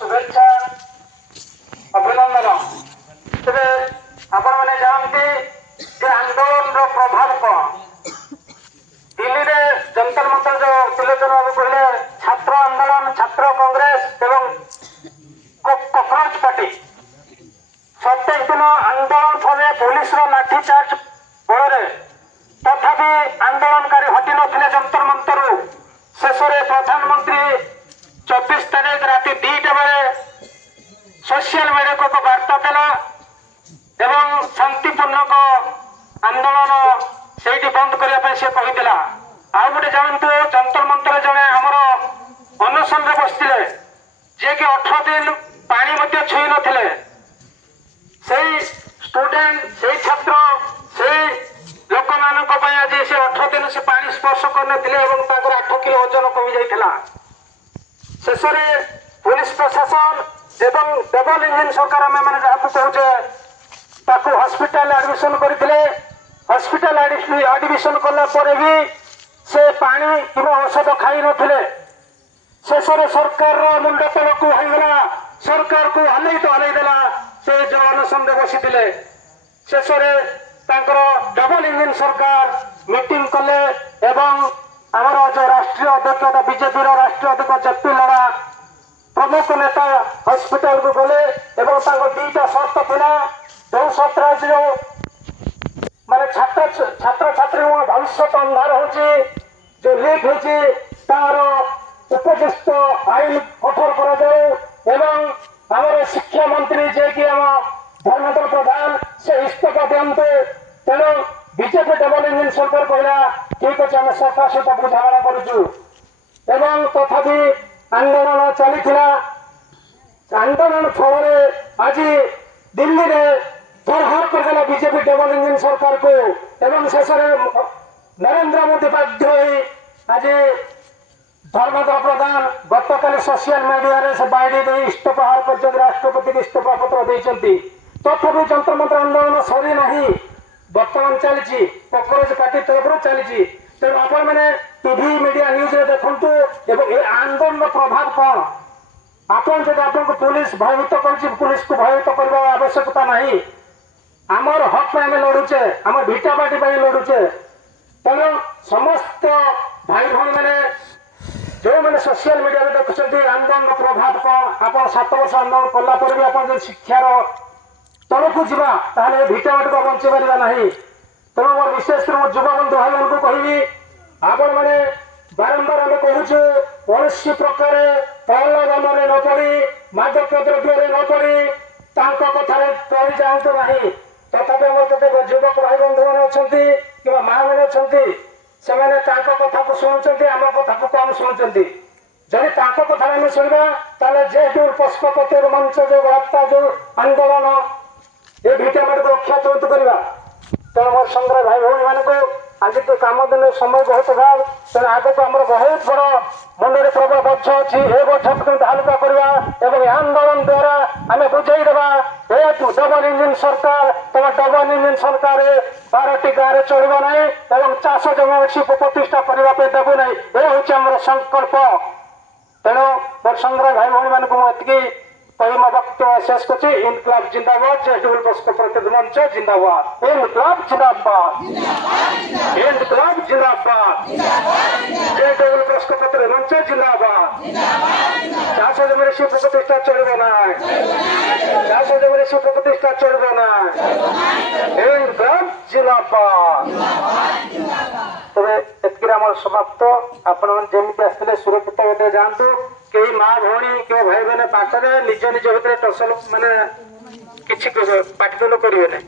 शुभेच्छा अभिनंदन। तेरे आपण मैंने जानते जे आंदोलन रो प्रभाव कौन दिल्ली रे जंतर मंतर जो त्रिलोचन बाबू कहले छात्र आंदोलन छात्र कांग्रेस एवं कॉकरोच पार्टी प्रत्येक दिन आंदोलन फल पुलिस लाठीचार्ज बल तथापि आंदोलनकारी हटि नथिले जंतर मंतर शेष में प्रधानमंत्री 24 तारीख राति 2टा बेले सोशल मीडिया को एक वार्ता देला एवं शांतिपूर्ण आंदोलन से बंद करने से कहीदेला। आउ गोटे जानतु जंतर मंतर जड़े आमर अनशन बसते जे कि 18 दिन पानी छुई नथिले से स्टूडेंट से छात्र से लोक मानक आज से 18 दिन से पानी स्पर्श करने 8 किलो ओजन कमी जाइथिला। शेष में पुलिस प्रशासन एवं डबल इंजिन सरकार आम मैंने जहाँ कहचे हॉस्पिटल एडमिशन करते हॉस्पिटल एडमिशन कला भी से पानी कि औषध खाई नथिले। शेष में सरकार मुंड तलक होगा सरकार को हल्ई तो हल्ई देला से जो अनशन बसी शेष में डबल इंजिन सरकार मीटिंग कले एवं आमर जो राष्ट्रीय अध्यक्ष बीजेपी राष्ट्रीय अध्यक्ष जेपी लड़ा प्रमुख नेता हॉस्पिटल को गले एवं 2टा शर्त था जो शर्त जो माने छात्र छात्री भविष्य अंधार हो जो लीक हो तार उपयुक्त आईन कठोर कर शिक्षा मंत्री जे कि आम धर्मेन्द्र प्रधान से इस्तीफा दिंतु तेणु बीजेपी डबल इंजिन सरकार कहला ठीक अच्छे आम सरकार सहित बुझाणा करुचु एवं तथापि आंदोलन चली आंदोलन फल आज दिल्ली में प्रहार करदेला बीजेपी डबल इंजिन सरकार को एवं शेष में नरेंद्र मोदी बाध्य आज धर्मेन्द्र प्रधान गतकाली सोशल मीडिया से बाइडी दे इस्तीफा कर राष्ट्रपति को इस्तीफा पत्र देते तथापि जंतर मंतर आंदोलन सरी ना बर्तमान चली कॉकरोच पार्टी तरफ चली तेणु आपण मैंने टीवी मीडिया न्यूज देखु एवं ये आंदोलन प्रभाव कौन आपन जब आपको पुलिस भयभीत कर पुलिस को भयभीत करने आवश्यकता नहीं आमर हक में आम लड़ुचे आम भिटा पार्टी लड़ुचे तेणु समस्त भाई भाई मैंने जो मैंने सोशल मीडिया देखुं आंदोलन प्रभाव कौन आप 7 वर्ष आंदोलन कलापर भी आप शिक्षार तलक जावा भिटा बाटी को बंची पार ना तेणु मोर विशेषकर मोर युवबंधु भाई मान कहि आपण मैंने बारंबार आम कहूँ कौन प्रकार प्रलोभन में न पड़ी मादक द्रव्य न पड़ी कथार पड़ी जातु ना तथापि आम केत युवक भाई बंधु मैंने अच्छा कि माँ मैंने अच्छा से कथा को शुणुंट आम कथा को कम शुणुंट जदि कथा आम शुणा जेहेतु पशुपति मंच जो वार्ता जो आंदोलन ये भिटामाटी को रक्षा तुरंत करवा तेणु मोर संग्रह भाई भौणी मान आज तो कम दिन समय बहुत भाव तेणु आगे को आम बहुत बड़ मन में प्रबल बोझ अच्छी ए बोझ केमती हालुका करवा एवं आंदोलन द्वारा आम बुझेदेवा ए डबल इंजिन सरकार तुम डबल इंजिन सरकार 12टी गाँव चलना ना चाष जमी अच्छी प्रतिष्ठा करने देवु ना ये हूँ आम संकल्प तेणु मोर संग्रह भाई भौणी मान मुझे कही मो वक्तव्य शेष कर इनकलाब जिंदाबाद जेडुल बस्को प्रतिनिधि मंच जिंदाबाद इनकलाब जिंदाबाद इनकलाब जिंदाबाद जेडुल बस्को प्रतिनिधि मंच जिंदाबाद चाष जमी शिव प्रतिष्ठा चलना ना चाष जमी शिव प्रतिष्ठा चलना ना इनकलाब जिंदाबाद तेरे एतक आम समाप्त आपण जमी आसते सुरक्षित भाव जातु कई माँ भौणी कि भाई बहन पाखरे निज निज भितर टसल माने किसी पाटितुंड करेंगे।